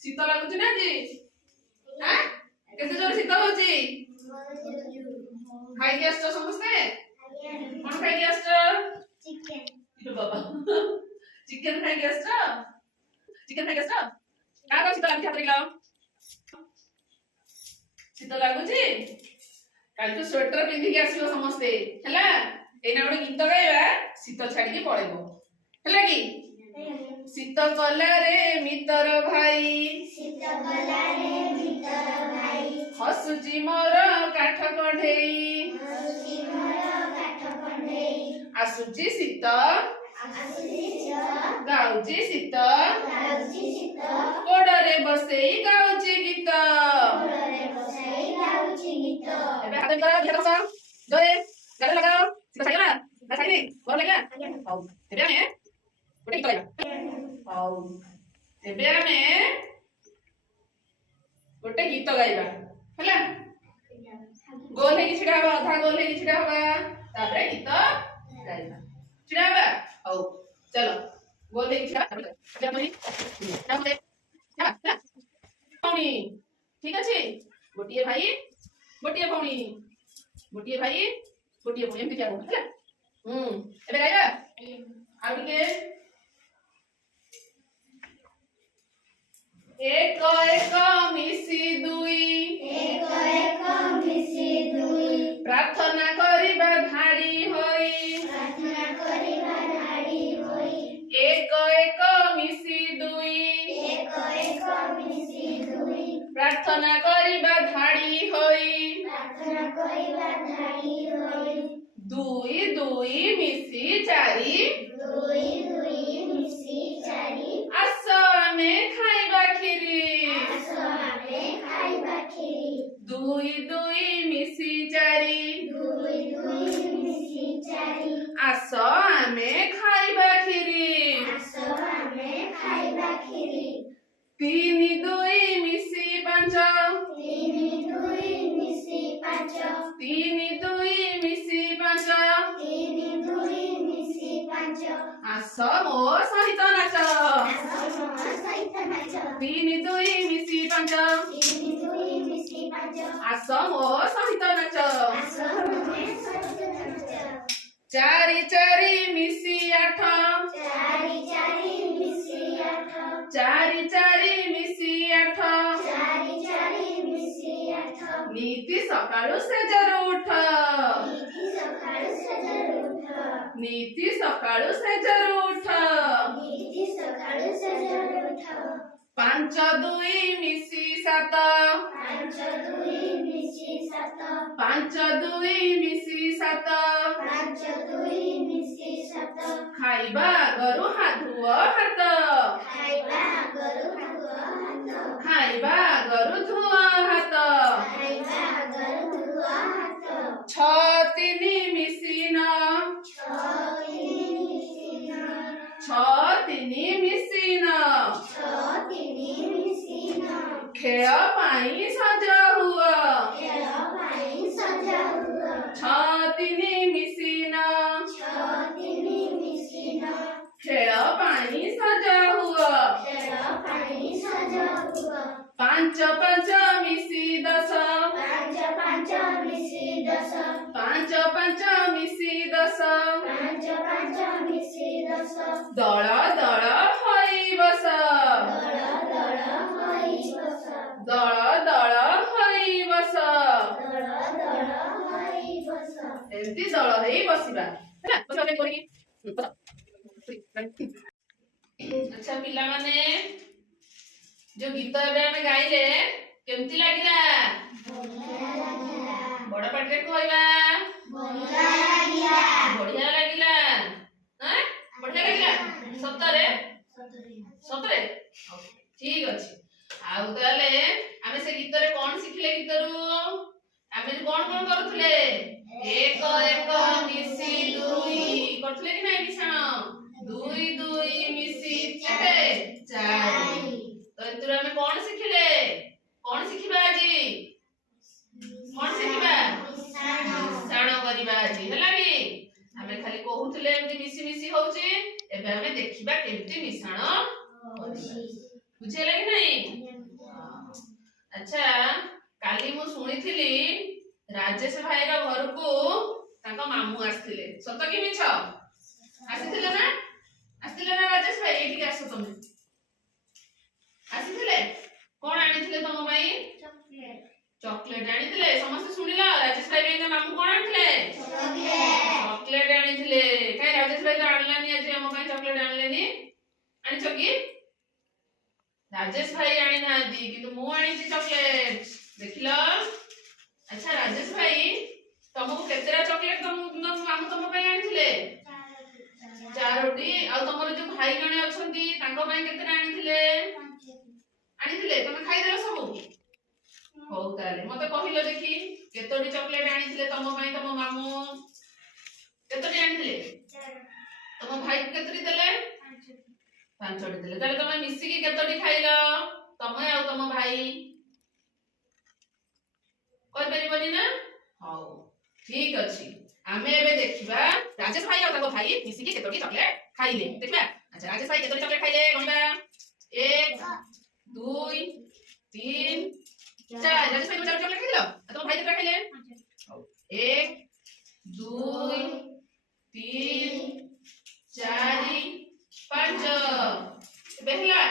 शीत लगुच ना जी हां केते जोर शीत होची खाई के आस्तो समस्ते कोन खाई के आस्तो चिकन इतो बाबा चिकन खाई के आस्तो का शीत लागुच हाथ लाओ शीत लगुची काल तो स्वेटर पिंधि के आसीबो समस्ते हला एना गोटे गीत गाइबा शीत छाडी के पळेबो हला की शीत कला रे मितर भाई हसुची मोर काठ कढेई आसुची शीत गाउची शीत कोडरे बसेई गाउची गीत एबे हाथ निकाल दिया कसा जोए गाले लगाओ शीत छाडी ना छाडी गोर लगा हाउ एबे आमे गोटे गीत गाइबा हाउ एबे आमे गोटे गीत गाइबा हला गोल है कि छिड़ा हवा आधा गोल है कि छिड़ा हवा तापरे गीत गाइबा छिड़ा हवा हाउ चलो गोल है कि छिड़ा तापरे मनी ना बोले हला पौनी ठीक अछि गोटिए भाई गोटिए पौनी गोटिए भाई गोटिए पौनी एमती क्या हला एबे गाइबा आ टिके एक एक मिसी दुई प्रार्थना करिबा धाड़ी होई एक एक मिसी दुई प्रार्थना करिबा धाड़ी होई दुई दुई मिसी चारि आस आमे खाइबा खिरी दुई दुई मिसी चारि आस आमे खाइबा खिरी तीन दुई मिसी पांच तीन दुई मिसी पांच आस मो सहित नाच तीन दुई मिसी पांच आस मो सहित नाच चारि चारि मिसी आठ चारि चारि मिसी आठ नीति सकाळु सेजरु उठ नीति सकाळु सेजरु उठ पांच दुई मिसी सात पांच दुई मिसी सात खाइबा गरु हाधुओ हात खाइबा गरु धुओ हात छ तिनी मिसिन छ तिनी मिसिन खेल पाई सज हुआ छ तिनी मिसिन खेल पाई सज हुआ पांच पांच मिसी दस पांच पांच मिसी दस दल दल होई बस दल दल होई बस एमती दल हेई बसिबा हैला बस ओके करी अच्छा पिला माने जो गीत एबे हमें गाइले केमती लागिला बड़ पाटरे कहबा बढ़िया लागिला हैं बढ़िया लागिला सतरे सतरे ठीक अछि आउ ताले हमें से गीत रे कोन सिखले गीत रु हमें कोन कोन करथले एक एक मिसी दुई करथले कि नै मिसण दुई दुई मिसी केते चारि तो एतुरा में कोन सिखले कोन सिखिबा आजी कोन सिखिबा मिसाण करिबा आजी हला भी हमें खाली कहउथले एमती मिसी मिसी होउची एबे हमें देखिबा केमती मिसाण होउची ବୁଝିହେଲା କି ନାହିଁ? ଆଚ୍ଛା କାଲି ମୁଁ ଶୁଣିଥିଲି ରାଜେଶ ଭାଇର ଘରକୁ ତାଙ୍କ ମାମୁଁ ଆସିଥିଲେ, ସତ କି ମିଛ? ଆସିଥିଲେ ନା? ଆସିଥିଲେ ନା ରାଜେଶ ଭାଇ? ଏଇଠିକି ଆସ ତମେ। ଆସିଥିଲେ? କଣ ଆଣିଥିଲେ ତମ ପାଇଁ? ଚକଲେଟ ଆଣିଥିଲେ। ସମସ୍ତେ ଶୁଣିଲ ରାଜେଶ ଭାଇ ପାଇଁ ମାମୁଁ କଣ ଆଣିଥିଲେ? ଚକଲେଟ ଆଣିଥିଲେ। କାଇଁ ରାଜେଶ ଭାଇ ତ ଆଣିଲାନି ଆଜି ଆମ ପାଇଁ ଚକଲେଟ ଆଣିଲେନି? ଆଣିଛ କି? ରାଜେଶ ଭାଇ ଆଣିନାହାନ୍ତି କିନ୍ତୁ ମୁଁ ଆଣିଛି ଚକଲେଟ, ଦେଖିଲ? ଆଚ୍ଛା ରାଜେଶ ଭାଇ ତମକୁ କେତେଟା ଚକଲେଟ ମାମୁଁ ତମ ପାଇଁ ଆଣିଥିଲେ? 4ଟି। ଆଉ ତମର ଯୋଉ ଭାଇ ଜଣେ ଅଛନ୍ତି ତାଙ୍କ ପାଇଁ କେତେଟା ଆଣିଥିଲେ? ଆଣିଥିଲେ। ତମେ ଖାଇଦେଲ ସବୁ? ହଉ ତାହେଲେ ମତେ କହିଲ ଦେଖି କେତୋଟି ଚକଲେଟ ଆଣିଥିଲେ ତମ ପାଇଁ ତମ ମାମୁଁ? କେତୋଟି ଆଣିଥିଲେ? ତମ ଭାଇକୁ କେତୋଟି ଦେଲେ? 5ଟି ଦେଲେ। ତାହେଲେ ତମେ ମିଶିକି କେତୋଟି ଖାଇଲ? ତମେ ଆଉ ତମ ଭାଇ? କହିପାରିବନି ନା? ହଉ ଠିକ ଅଛି। ଆମେ ଏବେ ଦେଖିବା ରାଜେଶ ଭାଇ ଆଉ ତାଙ୍କ ଭାଇ ମିଶିକି କେତୋଟି ଚକଲେଟ ଖାଇଲେ ଦେଖିବା। ଆଚ୍ଛା ରାଜେଶ ଭାଇ କେତୋଟି ଚକଲେଟ ଖାଇଲେ ଗଣିବା। 1 2 3 4। ରାଜେଶ ଭାଇ 4ଟି ଚକଲେଟ ଖାଇଲ। ଆଉ ତମ ଭାଇ କେତେଟା ଖାଇଲେ? 1 2 3 4 5। ଏବେ ହେଲା।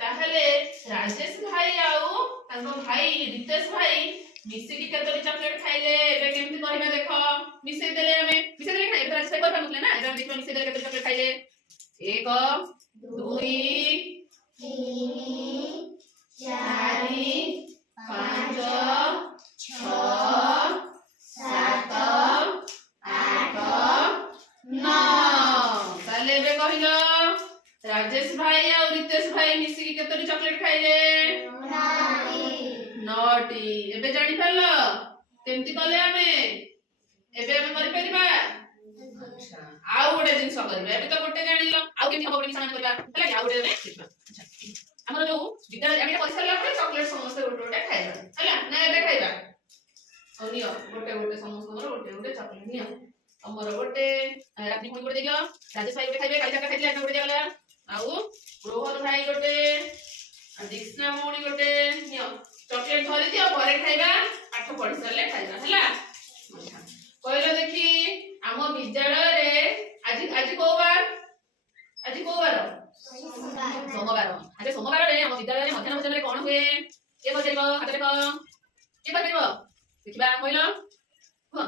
ତାହେଲେ ରାଜେଶ ଭାଇ ଆଉ ତାଙ୍କ ଭାଇ ରିତେଶ ଭାଇ ମିଶିକି କେତୋଟି ଚକଲେଟ ଖାଇଲେ? ଏବେ କେମିତି କହିବା ଦେଖ। ମିଶେଇ ଦେଲେ ଆମେ ମିଶେଇ ଦେଲେ ନା? ଏବେ ରାଜେଶ ଭାଇ କହିପାରୁନଥିଲେ ନା? ଏବେ ଆମେ ଦେଖିବା ମିଶେଇ ଦେଲେ କେତୋଟି ଚକଲେଟ ଖାଇଲେ। 1 2 3 4 5 6 7 8 9। ତାହେଲେ ଏବେ କହିଲ ରାଜେଶ ଭାଇ ଆଉ ରିତେଶ ଭାଇ ମିଶିକି କେତୋଟି ଚକଲେଟ ଖାଇଲେ? 9ଟି। ଏବେ ଜାଣିପାରିଲ କେମିତି କଲେ ଆମେ? ଏବେ ଆମେ କରିପାରିବା। ଆଚ୍ଛା ଆଉ ଗୋଟେ ଜିନିଷ କରିବା। ଏବେ ତ ଗୋଟେ ଜାଣିଲ, ଆଉ କେମିତି ହବ ଗୋଟେ ମିଶାଣ କରିବା ହେଲା କି? ଆଉ ଗୋଟେ ଦେଖିବା। ଆଚ୍ଛା ଆମର ଯୋଉ ବିଦ୍ୟାଳୟ ଆମେ କରିସାରିଲା ପରେ ଚକଲେଟ ସମସ୍ତେ ଗୋଟେ ଗୋଟେ ଖାଇବା ହେଲା ନା? ଏବେ ଖାଇବା। ଆଉ ନିଅ ଗୋଟେ ଗୋଟେ ସମସ୍ତଙ୍କର ଗୋଟେ ଗୋଟେ ଚକଲେଟ ନିଅ। ତମର ଗୋଟେ, ରାତ୍ରି ପୁଣି ଗୋଟେ ଦେଇଦିଅ। ରାଜେଶ ଭାଇ ଗୋଟେ ଖାଇବେ, କାଲି 4ଟା ଖାଇଥିଲେ, ଆଜି ଗୋଟେ ଦିଆଗଲା। ଆଉ ରୋହନ ଭାଇ ଗୋଟେ, ଆଉ ଦୀକ୍ଷ୍ଣା ଭଉଣୀ ଗୋଟେ। ନିଅ ଚକଲେଟ ଧରିଦିଅ, ପରେ ଖାଇବା, ପାଠ ପଢି ସାରିଲେ ଖାଇବା ହେଲା। କହିଲ ଦେଖି ଆମ ବିଦ୍ୟାଳୟରେ ଆଜି ଆଜି କୋଉ ବାର? ଆଜି କୋଉ ବାର? ସୋମବାର। ଆଜି ସୋମବାରରେ ଆମ ବିଦ୍ୟାଳୟରେ ମଧ୍ୟାହ୍ନ ଭୋଜନରେ କଣ ହୁଏ? କିଏ କହିପାରିବ? ହାତ ଦେଖ। କିଏ କହିପାରିବ? ଦେଖିବା କହିଲ। ହଁ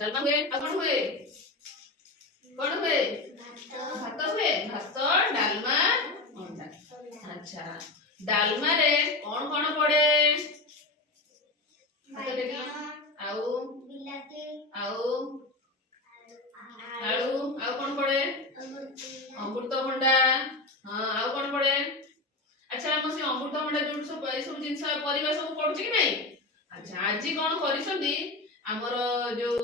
ଡାଲମା ହୁଏ। ଆଉ କଣ ହୁଏ? କଣ ହୁଏ? ଭାତ ହୁଏ। ଭାତ ଡାଲମା ଅଣ୍ଡା। ଆଚ୍ଛା ଡାଲମାରେ କଣ କଣ ପଡେ? ଆଉ ଆଉ ଆଳୁ। ଆଉ କଣ ପଡେ? ଅମୃତଭଣ୍ଡା। ହଁ ଆଉ କଣ ପଡେ? ଆଚ୍ଛା ଆମ ସେ ଅମୃତଭଣ୍ଡା ଯୋଉ ସବୁ ଏଇ ସବୁ ଜିନିଷ ପରିବା ସବୁ ପଡୁଛି କି ନାଇଁ? ଆଚ୍ଛା ଆଜି କଣ କରିଛନ୍ତି ଆମର ଯୋଉ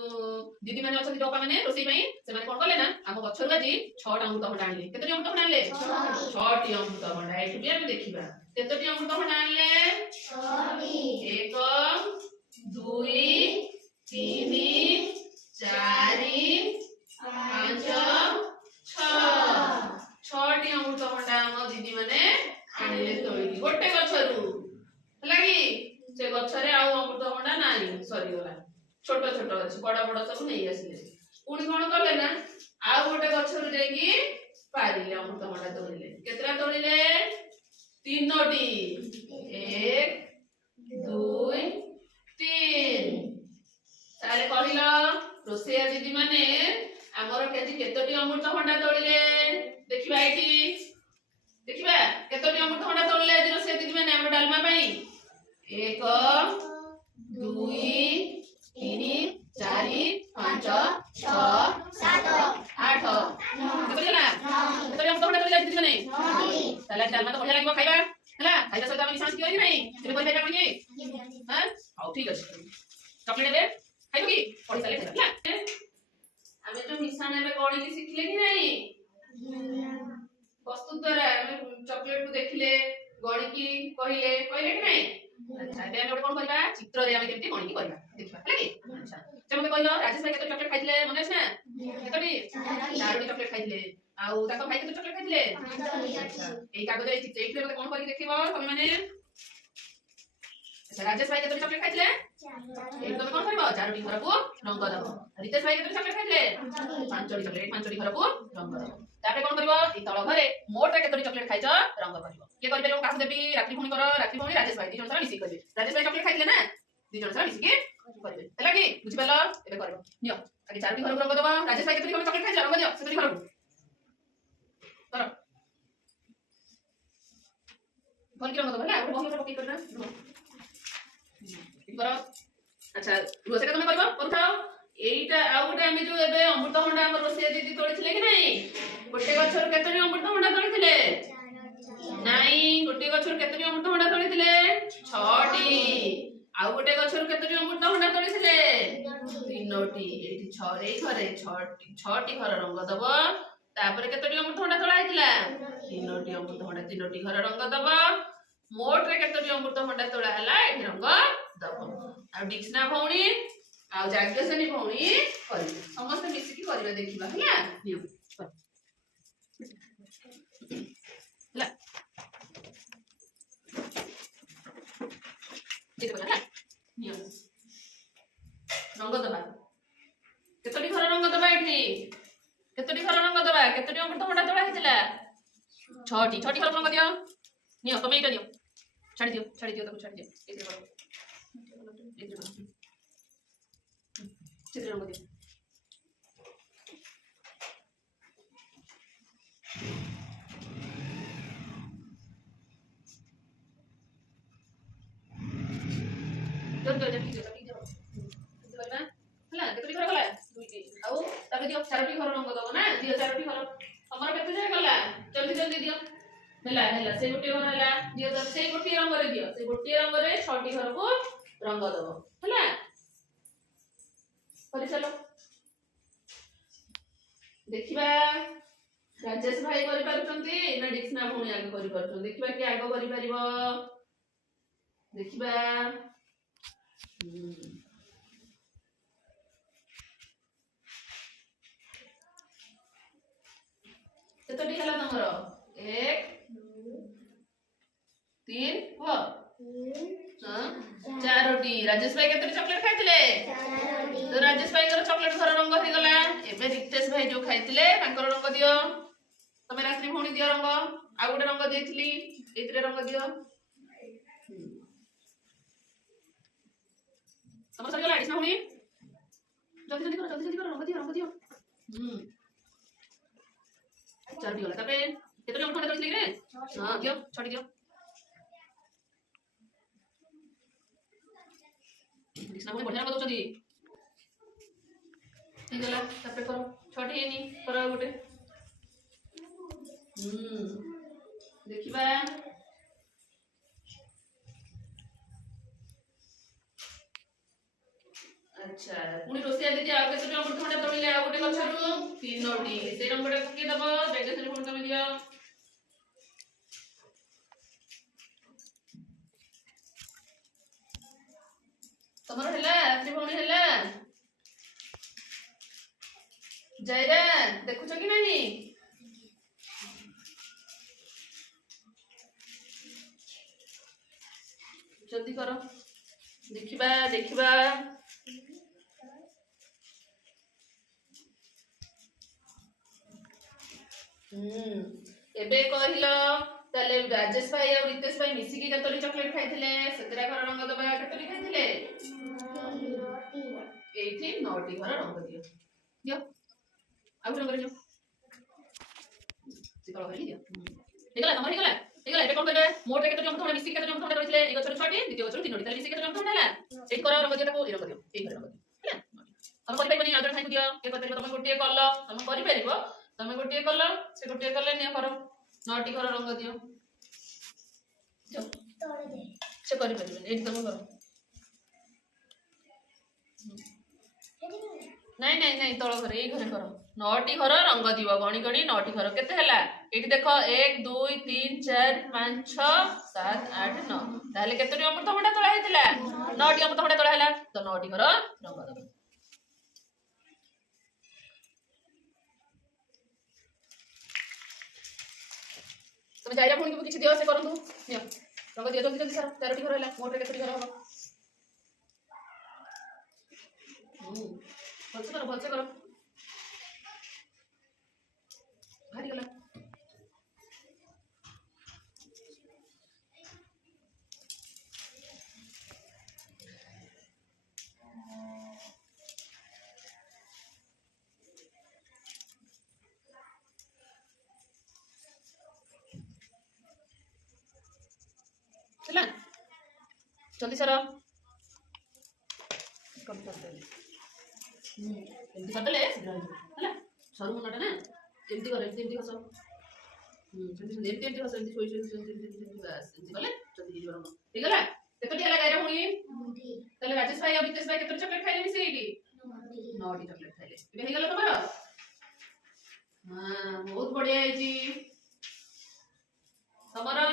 ଦିଦି ମାନେ ଅଛନ୍ତି ବାପା ମାନେ ରୋଷେଇ ପାଇଁ, ସେମାନେ କଣ କଲେ ନା ଆମ ଗଛରୁ ଆଜି 6ଟା ଅମୃତଭଣ୍ଡା ଆଣିଲେ। କେତୋଟି ଅମୃତଭଣ୍ଡା ଆଣିଲେ? 6ଟି ଅମୃତଭଣ୍ଡା। ଏଇଠି ବି ଆମେ ଦେଖିବା କେତୋଟି ଅମୃତଭଣ୍ଡା ଆଣିଲେ? 6ଟି। 1 2 3 4 5 6ଟି ଅମୃତଭଣ୍ଡା ଆମ ଦିଦି ମାନେ ଆଣିଲେ ତୋଳିକି ଗୋଟେ ଗଛରୁ ହେଲା କି? ସେ ଗଛରେ ଆଉ ଅମୃତଭଣ୍ଡା ନାହିଁ, ସରିଗଲା। ଛୋଟ ଛୋଟ ଅଛି, ବଡ ବଡ ସବୁ ନେଇ ଆସିଲେ। ପୁଣି କଣ କଲେ ନା ଆଉ ଗୋଟେ ଗଛରୁ ଯାଇକି ପାରିଲେ ଅମୃତଭଣ୍ଡା ତୋଳିଲେ। କେତେଟା ତୋଳିଲେ? 3ଟି। 1 2 3। ତାହେଲେ କହିଲ ରୋଷେଇଆ ଦିଦି ମାନେ ଆମର କେତୋଟି ଅମୃତଭଣ୍ଡା ତୋଳିଲେ? ଦେଖିବା ଏଇଠି ଦେଖିବା କେତୋଟି ଅମୃତଭଣ୍ଡା ତୋଳିଲେ ଆଜି ରୋଷେଇଆ ଦିଦି ମାନେ ଆମର ଡାଲମା ପାଇଁ? 1 2 3 4 5 6 7 8 କେତୋଟି ହେଲା? କେତୋଟି ଅମୃତଭଣ୍ଡା ତୋଳିଲେ ଦିଦି ମାନେ? 9ଟି। ତାହେଲେ ଡାଲମା ତ ବଢିଆ ଲାଗିବ ଖାଇବା ହେଲା। ଖାଇବା ସହିତ ଆମେ ମିଶାଣ ଶିଖିବା କି ନାହିଁ? ତେବେ କହିପାରିବା କଣ କି? ହଉ ଠିକ ଅଛି। ଚକଲେଟ ଏବେ ଖାଇବ କି? ପଢି ସାରିଲେ ଖାଇବା ହେଲା। ଆମେ ଯୋଉ ମିଶାଣ ଏବେ ଗଣିକି ଶିଖିଲେ କି ନାହିଁ? ପ୍ରସ୍ତୁତ ଦ୍ୱାରା ଆମେ ଚକଲେଟ କୁ ଦେଖିଲେ, ଗଣିକି କହିଲେ କି ନାହିଁ? ଆଚ୍ଛା ଏବେ ଆମେ କଣ କରିବା? ଚିତ୍ରରେ ଆମେ କେମିତି ଗଣିକି କରିବା ଦେଖିବା ହେଲା କି? ଆଚ୍ଛା ମତେ କହିଲ ରାଜେଶ ଭାଇ କେତେ ଚକଲେଟ ଖାଇଥିଲେ? ମନେ ଅଛି ନା? କେତୋଟି? 4ଟି ଚକଲେଟ ଖାଇଥିଲେ। आउ ताको भाई के चॉकलेट खाइले अच्छा एई कागज रे चित्र एइथे मते कोन करि देखिबो तमे माने अच्छा राजेश भाई के चॉकलेट खाइले एइ तमे कोन करबो चारोटी घर को रंग दबो रितेश भाई के चॉकलेट खाइले पांचटी घर को रंग दबो तापरे कोन करबो एइ तळ घरे मोटा केतोटी चॉकलेट खाइछ रंग करबो के करि पेलो काकु देबी रात्रि भूणी कर रात्रि भूणी राजेश भाई दी जन सारा मिसी करबे राजेश भाई चॉकलेट खाइले ना दी जन सारा मिसी के करबे हला की बुझि पेलो एबे करबो नियो आगे चारोटी घर को रंग दबो राजेश भाई केतोटी चॉकलेट खाइछ रंग दियो सेतोटी घर कर भल की रंग दबो हला बही पकई करना करो अच्छा रोसे का तुम करबो उठाओ एइटा आ गोटे आमे जो एबे अमृतभंडा हमर रोसे दीदी तोड़िथिले कि नहीं गोटे गछर केतरी अमृतभंडा तोड़िथिले नहीं गोटे गछर केतरी अमृतभंडा तोड़िथिले 6टी आ गोटे गछर केतरी अमृतभंडा तोड़िथिले 3टी एठी 6 एई घरे 6टी घर रंग दबो तापरे केतरी अमृतभंडा तोड़ा हैतिला 3टी अमृतभंडा 3टी घर रंग दबो मोट रे केतरी अमृतभंडा तोड़ा हला एठी रंग दबो आ डिक्सना भौणी आ जाग्यसनी भौणी करि समस्त मिसी की करिवे देखिबा हला नियो हला देखो हला नियो रंग दबा केतरी घर रंग दबा एठी केतरी घर रंग दबा केतरी अमृतभंडा तोड़ा हैतिला 6टी घर रंग दियो नियो तमे एटा नियो छाड़ी दियो ताको छाड़ी दियो एते करो चित्र रंग दियो हला केतरी घर गला 2टी आउ ताके दियो 4टी घर रंग दबो ना दियो 4टी घर हमर केते जाय गला जल्दी दियो हला से गोटे घर हला दियो तो से गोटे रंग रे दियो से गोटे रंग रे 6टी घर को रंग दबो हला करि चलो देखिबा राजेश भाई करि पारुचंती ना डिक्सना भौणी आगे करि पारुचंती देखिबा कि आगो करि पारिबो देखिबा केतोटी हला तमरो 1 2 3 हो 4टी राजेश भाई केतोटी चॉकलेट खाइतिले तो राजेश भाई कर चॉकलेट घर रंग हे गला एबे रितेश भाई जो खाइतिले तांकर रंग दियो तमे रात्रि भौणी दियो रंग आ गोटे रंग देथिली एतरे रंग दियो समझ गला डिक्सना भौणी जल्दी करो रंग दियो 4टी गला तबे केतोटी अमृतभंडा तोड़िथिले रे हां दियो 6टी दियो डिक्सना भौणी बढ़िया रंग दोचदी गला तापरे करो 6टी एनी करो गोटे देखिबा अच्छा पुनी रोसिया दीदी आ केतोटी अमृतभंडा तोड़िले आ गोटे गछरु 3टी से रंगडा पके दबो जगसरी भौणी तमे दियो तमर हला रात्रि भौणी हला जयरा देखुछ कि नहीं जल्दी करो देखिबा एबे कहिलो ताले राजेश भाई और रितेश भाई मिसी की केतोटी चॉकलेट खाइथिले सेतरा घर रंग दबा केतोटी खाइथिले 9टी घर रंग दियो आउ रंग दियो सिकल करी दियो हेगला एबे कोन करे मोट रे केतोटी अमृतभंडा मिसी केतोटी अमृतभंडा तोड़िथिले ए गछर 6टी द्वितीय गछर 3टी ताले मिसी केतोटी अमृतभंडा हला सेट करो रंग दियो ताको ए रंग दियो ए घर रंग दियो हला हम करि पाइबनी आदर खाइ दियो के करते तमे गोटे कल हम करि परिबो तमे गोटे कल से गोटे कल निया करो 9टी घर रंग दियो जो तोड़ दे से करि परिबनी एठी तमे करो नहीं तळ घर ए घरे करो 9टी घर रंग दियो गणी 9टी घर केते हला एठी देखो 1 2 3 4 5 6 7 8 9 ताले केतोटी अमृतभंडा तोड़ा हेतिला 9टी अमृतभंडा तोड़ा हला तो 9टी घर रंग दबो तुम जाइरा पुणी को किछि दियो से करंतु नियो रंग दियो जल्दी जल्दी सारा 4टी घर हैला मोटर केतटी घर हो भलसे करो भारी गला चला जल्दी सारा कम करते एमती करदेले है सरू मुंडा ना एमती कर एमती हस एमती हस एमती सोई बस एमती कले जल्दी जीवन ठीक है केतोटी हला गायरा पुणी तले राजेश भाई और रितेश भाई केतोटी चॉकलेट खाइले मिसेईकी 9टी चॉकलेट खाइले इबे हे गला तमरो हां बहुत बढ़िया है जी तमरो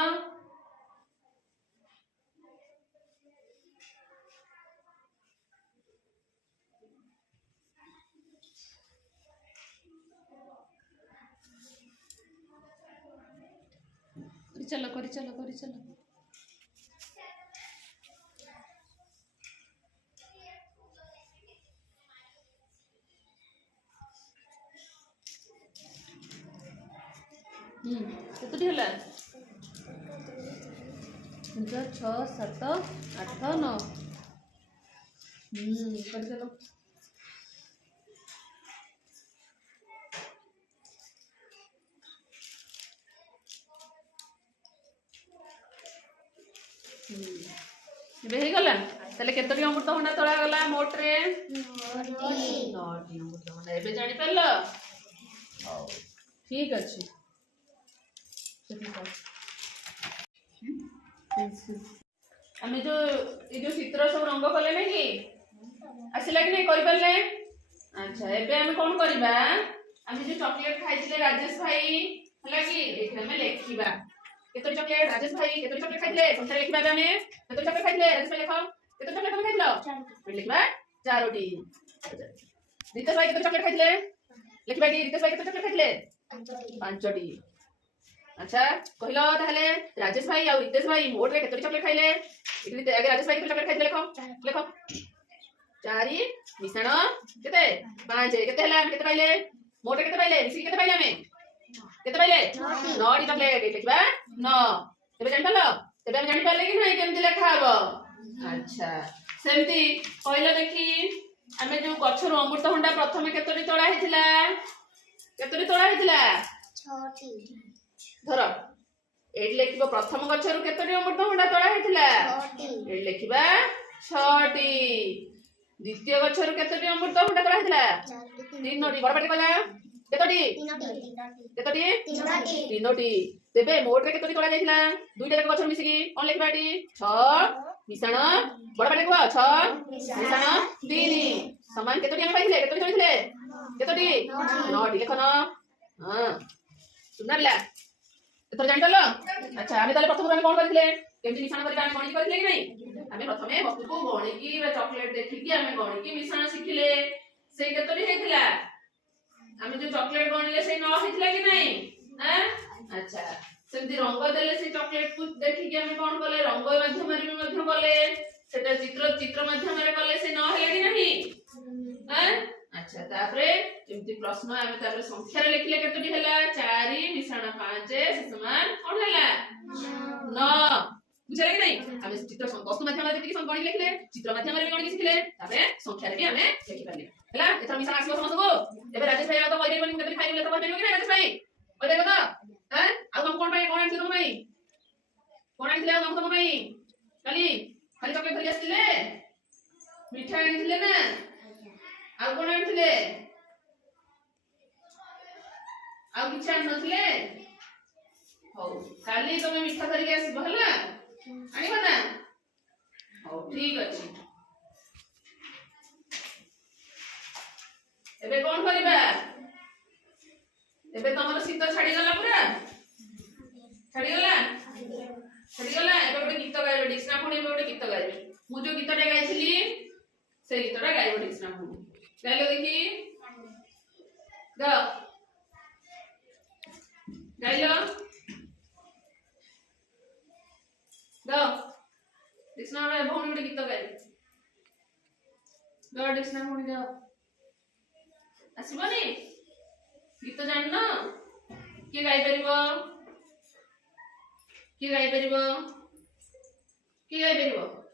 चलो करी चलो केतोटी हला 5 6 7 8 9 करी चलो इबे हे गला तले केतोटी अमृतभंडा तोड़ा गला मोटरे 9टी अमृतभंडा एबे जानि परलो ठीक अछि हमें जो ये जो चित्र सब रंग कले ना कि आसिला कि नहीं करि परले अच्छा एबे हम कोन करबा हम जो चॉकलेट खाइथिले राजेश भाई हला कि एथे हमें लेखिबा केतोटी चॉकलेट राजेश भाई केतोटी चॉकलेट खाइथिले संख्या लेखिबा हमें केतोटी चॉकलेट खाइथिले राजेश भाई लेखो केतोटी चॉकलेट हमें खाइथिलो 4 लेखिबा 4टी रितेश भाई केतोटी चॉकलेट खाइथिले लेखिबा डी रितेश भाई केतोटी चॉकलेट खाइथिले 5टी अच्छा कहलो ताहले राजेश भाई और रितेश भाई मोट रे केतोटी चॉकलेट खाइले इतनी आगे राजेश भाई केतोटी चॉकलेट खाइले लेखो 4 मिश्रण केते 5 केते हला केते पाइले मोट रे केते पाइले मिसी केते पाइले हमें केते पाइले 9टी चॉकलेट लिखबा 9 तबे जानि पालो तबे हम जानि पाले कि नहीं केमति लेखा हबो अच्छा सेमती कहलो देखी हमें जो गछरो अमृतभंडा प्रथमे केतोटी तोड़ा हेतिला केतोटी तोड़ा हेतिला 6टी धर एट लेखिबो प्रथम गछरु केतोटी अमृतभंडा तोड़ा हेतिला 6टी एट लेखिबा 6टी द्वितीय गछरु केतोटी अमृतभंडा तोड़ा हेतिला 3टी बड़ पाटी कहला केतोटी 3टी 3टी तेबे मोट रे केतोटी तोड़ा जायतिला दुईटा जाक गछरु मिसिकी कोन लेखबाटी 6 मिश्रण बड़ पाटी कहवा 6 मिश्रण 3 समान केतोटी हम पाइथिले केतोटी तोड़िथिले केतोटी 9टी लेखन हां सुनना बिला एथर जानि परलो अच्छा आमे ताले प्रथम कोन करथिले केमति मिश्रण करबा आमे गणित करथिले कि नहीं आमे प्रथमे वस्तु को गणिकी बा चॉकलेट देखिकी आमे गणिकी मिश्रण शिखिले से केतोटी हेतिला आमे जो चॉकलेट गणिले से 9 हेतिला कि नहीं हैं अच्छा सेमति रंग देले से चॉकलेट को देखिकी आमे कोन कले रंग माध्यम रे मध्य कले सेटा चित्र माध्यम रे कले से 9 हेला कि नहीं हैं अच्छा तापरे जेमति प्रश्न आमे तापरे संख्या रे लिखले केतोटी हला 4 मिश्रण 5 से समान कोन हला 9 बुझले कि नहीं आमे चित्र वस्तु माध्यम रे जेति गणित लिखले चित्र माध्यम रे गणित शिखले तापरे संख्या रे भी आमे लिखि पाले हला एथर मिश्रण आसबो समझ को एबे राजेश भाई तो कहले कोन केतोटी खाइले तो कहले कि नहीं राजेश भाई कहले कथा हैं आ हम कोन भाई कोन आइथिले तुम भाई कोन आइथिले हम तुम भाई खाली चॉकलेट धरि आसिले मिठाई आइथिले ना आ कोन आइथिले आ किछ आन नथिले हो काली तमे मिठा धरि आसीबो हला आनिबो ना हो ठीक अछि एबे कोन करिबा एबे तमरो शीत छाडी गला पूरा छाडी गला एबे गोटे गीत गाइबे डिक्सना पुणी एबे गोटे गीत गाइबे मु जो गीतटा गाइছিলি से गीतटा गाइबे डिक्सना पुणी गाइलो देखी ग गाइलो कृष्णा भौणी गोटे गीत गाए गाओ कृष्णा भौणी गाओ आसबनी गीत जान किए गाई पार किए गाई पार